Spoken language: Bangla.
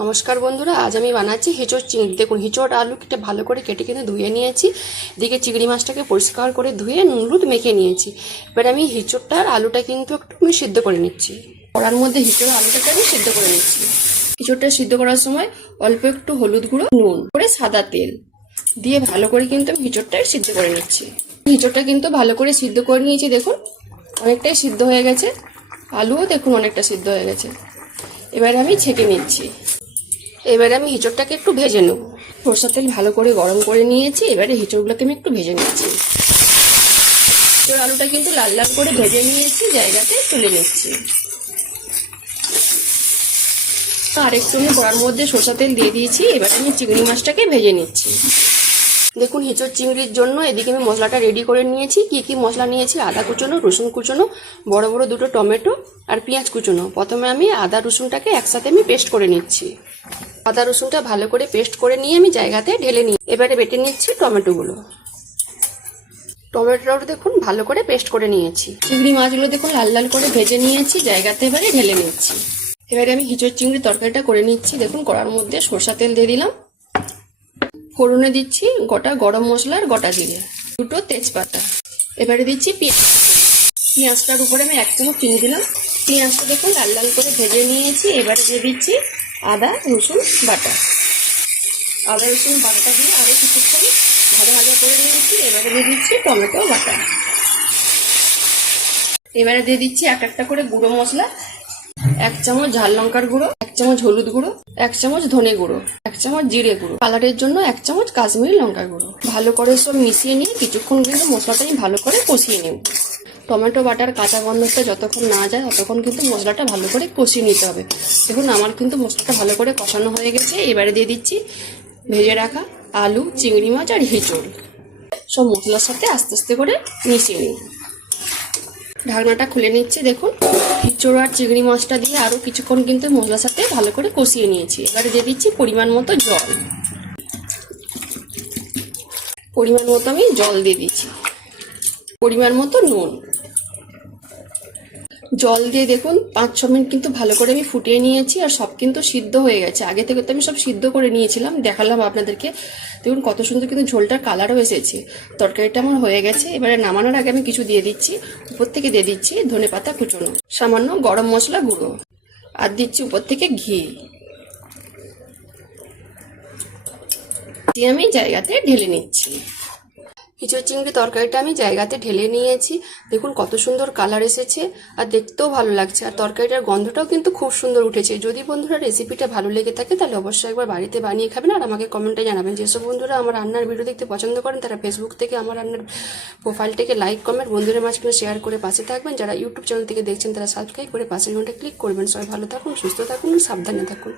নমস্কার বন্ধুরা, আজ আমি বানাচ্ছি হেঁচোর চিংড়ি। দেখুন, হেঁচোর আলু কেটে ভালো করে কেটে কেটে ধুয়ে নিয়েছি। এদিকে চিংড়ি মাছটাকে পরিষ্কার করে ধুয়ে হলুদ মেখে নিয়েছি। এবার আমি হিঁচোরটা আর আলুটা কিন্তু একটু আমি সিদ্ধ করে নিচ্ছি। কড়ার মধ্যে হিঁচোর আলুটাকে আমি সিদ্ধ করে নিচ্ছি। হিঁচোরটা সিদ্ধ করার সময় অল্প একটু হলুদ গুঁড়ো, নুন করে সাদা তেল দিয়ে ভালো করে কিন্তু আমি হিঁচোরটা সিদ্ধ করে নিচ্ছি। হিঁচোরটা কিন্তু ভালো করে সিদ্ধ করে নিয়েছি, দেখুন। অনেকটাই সিদ্ধ হয়ে গেছে। আলুও দেখুন অনেকটা সিদ্ধ হয়ে গেছে। এবার আমি ছেঁকে নিচ্ছি। এবারে আমি হিঁচড়টাকে একটু ভেজে নেব। সরষের তেল ভালো করে গরম করে নিয়েছি, এবারে হিঁচড়গুলোকে আমি একটু ভেজে নিচ্ছি। হিঁচড় আলুটা কিন্তু লাল লাল করে ভেজে নিয়েছি, জায়গাতে তুলে নিচ্ছি। আর একটু আমি বড়ার মধ্যে সরষের তেল দিয়ে দিয়েছি, এবারে আমি চিংড়ি মাছটাকে ভেজে নিচ্ছি। দেখুন, হিঁচড় চিংড়ির জন্য এদিকে আমি মশলাটা রেডি করে নিয়েছি। কি কি মশলা নিয়েছি? আদা কুচোনো, রসুন কুচোনো, বড় বড় দুটো টমেটো আর পেঁয়াজ কুচোনো। প্রথমে আমি আদা রসুনটাকে একসাথে আমি পেস্ট করে নিচ্ছি। আদা রসুনটা ভালো করে পেস্ট করে নিয়ে আমি জায়গাতে ঢেলে নিই। এবারে বেটে নিচ্ছি টমেটোগুলো। টমেটোটাও দেখুন, ভালো করে পেস্ট করে নিয়েছি। চিংড়ি মাছগুলো দেখুন, লাল লাল করে ভেজে নিয়েছি, জায়গাতে এবারে ঢেলে নিচ্ছি। এবারে আমি হিঁচড় চিংড়ি তরকারিটা করে নিচ্ছি। দেখুন, কড়ার মধ্যে সরষা তেল দিয়ে দিলাম। ফোড়নে দিচ্ছি গোটা গরম মশলা আর গোটা জিরে। দুটো তেজপাতা। এবারে দিচ্ছি পেঁয়াজ। পেঁয়াজটার উপরে আমি এক চামচ চিনি দিলাম। পেঁয়াজটা দেখুন লাল লাল করে ভেজে নিয়েছি। এবারে দিয়ে দিচ্ছি আদা, রসুন, বাটা। আদা, রসুন, বাটা দিয়ে আরও কিছুক্ষণ ভাজা ভাজা করে নিয়েছি। এবারে দিয়ে দিচ্ছি টমেটো, বাটা। এবারে দিয়ে দিচ্ছি এক একটা করে গুঁড়ো মশলা। এক চামচ ঝাল লঙ্কার গুঁড়ো। চামচ হলুদ গুঁড়ো, এক চামচ ধনে গুঁড়ো, এক চামচ জিরে গুঁড়ো। কালারের জন্য এক চামচ কাশ্মীরি লঙ্কা গুঁড়ো। ভালো করে সব মিশিয়ে নিয়ে কিছুক্ষণ কিন্তু মশলাটা আমি ভালো করে কষিয়ে নেব। টমেটো বাটার কাঁচা গন্ধটা যতক্ষণ না যায়, ততক্ষণ কিন্তু মশলাটা ভালো করে কষিয়ে নিতে হবে। দেখুন, আমার কিন্তু মশলাটা ভালো করে কষানো হয়ে গেছে। এবারে দিয়ে দিচ্ছি ভেজে রাখা আলু, চিংড়ি মাছ আর হিঁচড়। সব মশলার সাথে আস্তে আস্তে করে মিশিয়ে নিই। ঢাকনাটা খুলে নিচ্ছি, দেখুন। হিচড়ো আর চিংড়ি মাছটা দিয়ে আরও কিছুক্ষণ কিন্তু মশলার সাথে ভালো করে কষিয়ে নিয়েছি। এবারে দিয়ে দিচ্ছি পরিমাণ মতো জল। পরিমাণ মতো আমি জল দিয়ে দিচ্ছি। পরিমাণ মতো নুন। জল দিয়ে দেখুন, পাঁচ, ছ মিনিট কিন্তু ভালো করে আমি ফুটিয়ে নিয়েছি আর সব কিন্তু সিদ্ধ হয়ে গেছে। আগে থেকে তো আমি সব সিদ্ধ করে নিয়েছিলাম, দেখালাম আপনাদেরকে। দেখুন, কত সুন্দর কিন্তু ঝোলটার কালারও এসেছে। তরকারিটা আমার হয়ে গেছে, এবারে নামানোর আগে আমি কিছু দিয়ে দিচ্ছি, উপর থেকে দিয়ে দিচ্ছি ধনে পাতা কুচোনো, সামান্য গরম মশলা গুঁড়ো, আর দিচ্ছি উপর থেকে ঘি। আমি জায়গাতে ঢেলে নিচ্ছি। হিঁচড় চিংড়ি তরকারিটা আমি জায়গাতে ঢেলে নিয়েছি। দেখুন কত সুন্দর কালার এসেছে আর দেখতেও ভালো লাগছে। আর তরকারিটার গন্ধটাও কিন্তু খুব সুন্দর উঠেছে। যদি বন্ধুরা রেসিপিটা ভালো লেগে থাকে, তাহলে অবশ্যই একবার বাড়িতে বানিয়ে খাবেন আর আমাকে কমেন্টে জানাবেন। যেসব বন্ধুরা আমার রান্নার ভিডিও দেখতে পছন্দ করেন, তারা ফেসবুক থেকে আমার রান্নার প্রোফাইলটাকে লাইক কমেন্ট বন্ধুদের মাঝখানে শেয়ার করে পাশে থাকবেন। যারা ইউটিউব চ্যানেল থেকে দেখছেন, তারা সাবস্ক্রাইব করে পাশের ঘণ্টা ক্লিক করবেন। সবাই ভালো থাকুন, সুস্থ থাকুন, সাবধানে থাকুন।